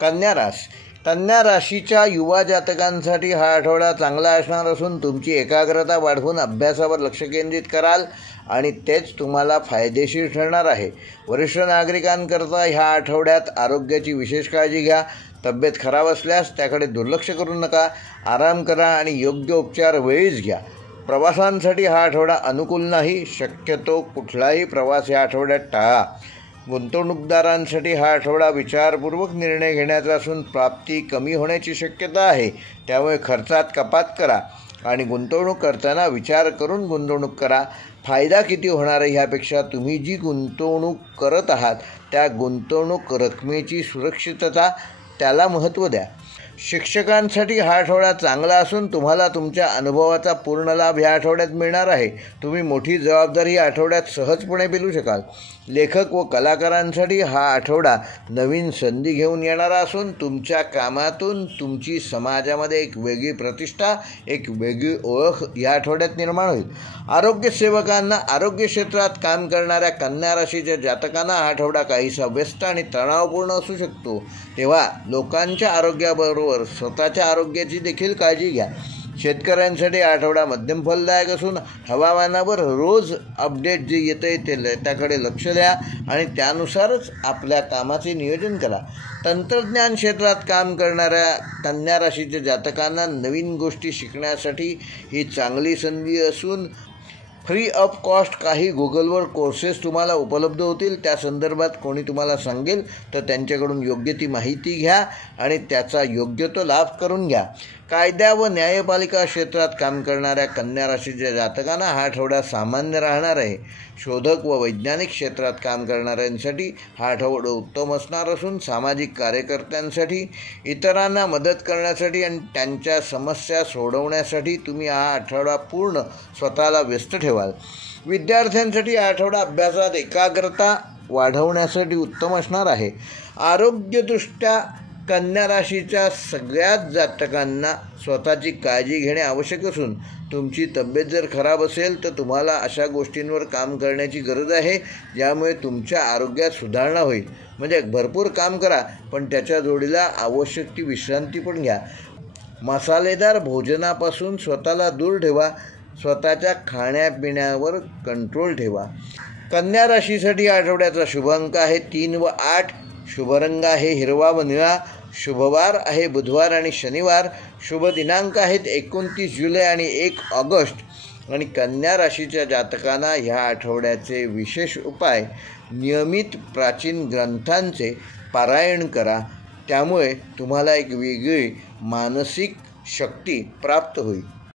कन्या राशीच्या युवा जातकांसाठी हा आठवडा चांगला असणार असून तुमची एकाग्रता वाढवून अभ्यासावर लक्ष केंद्रित कराल आणि तेच तुम्हाला फायदेशीर ठरणार आहे. वरिष्ठ नागरिकांकरता ह्या आठवड्यात आरोग्याची विशेष काळजी घ्या. तब्येत खराब असल्यास त्याकडे दुर्लक्ष करू नका. आराम करा आणि योग्य उपचार वेळीच घ्या. प्रवासांसाठी हा आठवडा अनुकूल नाही. शक्यतो कुठलाही प्रवास या आठवड्यात टाळा. गुंतवणूकदारांसाठी हा आठवडा विचारपूर्वक निर्णय घेण्याचा असून प्राप्ती कमी होण्याची शक्यता आहे. त्यामुळे खर्चात कपात करा आणि गुंतवणूक करताना विचार करून गुंतवणूक करा. फायदा किती होणार आहे ह्यापेक्षा तुम्ही जी गुंतवणूक करत आहात त्या गुंतवणूक रकमेची सुरक्षितता त्याला महत्त्व द्या. शिक्षकांसाठी हा आठवडा चांगला असून तुम्हाला तुमच्या अनुभवाचा पूर्ण लाभ ह्या आठवड्यात मिळणार आहे. तुम्ही मोठी जबाबदारी या आठवड्यात सहजपणे पेलू शकाल. लेखक व कलाकारांसाठी हा आठवडा नवीन संधी घेऊन येणारा असून तुमच्या कामातून तुमची समाजामध्ये एक वेगळी प्रतिष्ठा, एक वेगळी ओळख या आठवड्यात निर्माण होईल. आरोग्यसेवकांना आरोग्य क्षेत्रात काम करणाऱ्या कन्या राशीच्या जातकांना हा आठवडा काहीसा व्यस्त आणि तणावपूर्ण असू शकतो. तेव्हा लोकांच्या आरोग्याबरोबर स्वतःच्या आरोग्याची देखील काळजी घ्या. शेतकऱ्यांसाठी आठवडा मध्यम फलदायक असून हवामानावर रोज अपडेट जे येतं आहे त्याकडे लक्ष द्या आणि त्यानुसारच आपल्या कामाचे नियोजन करा. तंत्रज्ञान क्षेत्रात काम करणाऱ्या कन्या राशीच्या जातकांना नवीन गोष्टी शिकण्यासाठी ही चांगली संधी असून फ्री ऑफ कॉस्ट काही गुगलवर कोर्सेस तुम्हाला उपलब्ध होतील. त्या संदर्भात कोणी तुम्हाला सांगेल तर त्यांच्याकडून योग्य ती माहिती घ्या आणि त्याचा योग्य तो लाभ करून घ्या. कायदा व न्यायपालिका क्षेत्रात काम करणाऱ्या कन्या राशीच्या जातकांना हा आठवडा सामान्य राहणार आहे. शोधक व वैज्ञानिक क्षेत्रात काम करणाऱ्यांसाठी हा आठवडा उत्तम असणार असून सामाजिक कार्यकर्त्यांसाठी, इतरांना मदत करण्यासाठी आणि त्यांच्या समस्या सोडवण्यासाठी तुम्ही हा आठवडा पूर्ण स्वतःला व्यस्त ठेवाल. विद्यार्थ्यांसाठी हा आठवडा अभ्यासात एकाग्रता वाढवण्यासाठी उत्तम असणार आहे. आरोग्यदृष्ट्या कन्या राशीच्या सगळ्याच जातकांना स्वतःची काळजी घेणे आवश्यक असून तुमची तब्येत जर खराब असेल तर तुम्हाला अशा गोष्टींवर काम करण्याची गरज आहे ज्यामुळे तुमच्या आरोग्यात सुधारणा होईल. म्हणजे भरपूर काम करा पण त्याच्या जोडीला आवश्यक ती विश्रांती पण घ्या. मसालेदार भोजनापासून स्वतःला दूर ठेवा. स्वतःच्या खाण्यापिण्यावर कंट्रोल ठेवा. कन्या राशीसाठी आठवड्याचा शुभ अंक आहे 3 व 8. शुभ रंग आहे हिरवा व निळा. शुभवार आहे बुधवार आणि शनिवार. शुभ दिनांक आहेत 29 जुलै आणि 1 ऑगस्ट. आणि कन्या राशीच्या जातकांना ह्या आठवड्याचे विशेष उपाय: नियमित प्राचीन ग्रंथांचे पारायण करा. त्यामुळे तुम्हाला एक वेगळी मानसिक शक्ती प्राप्त होईल.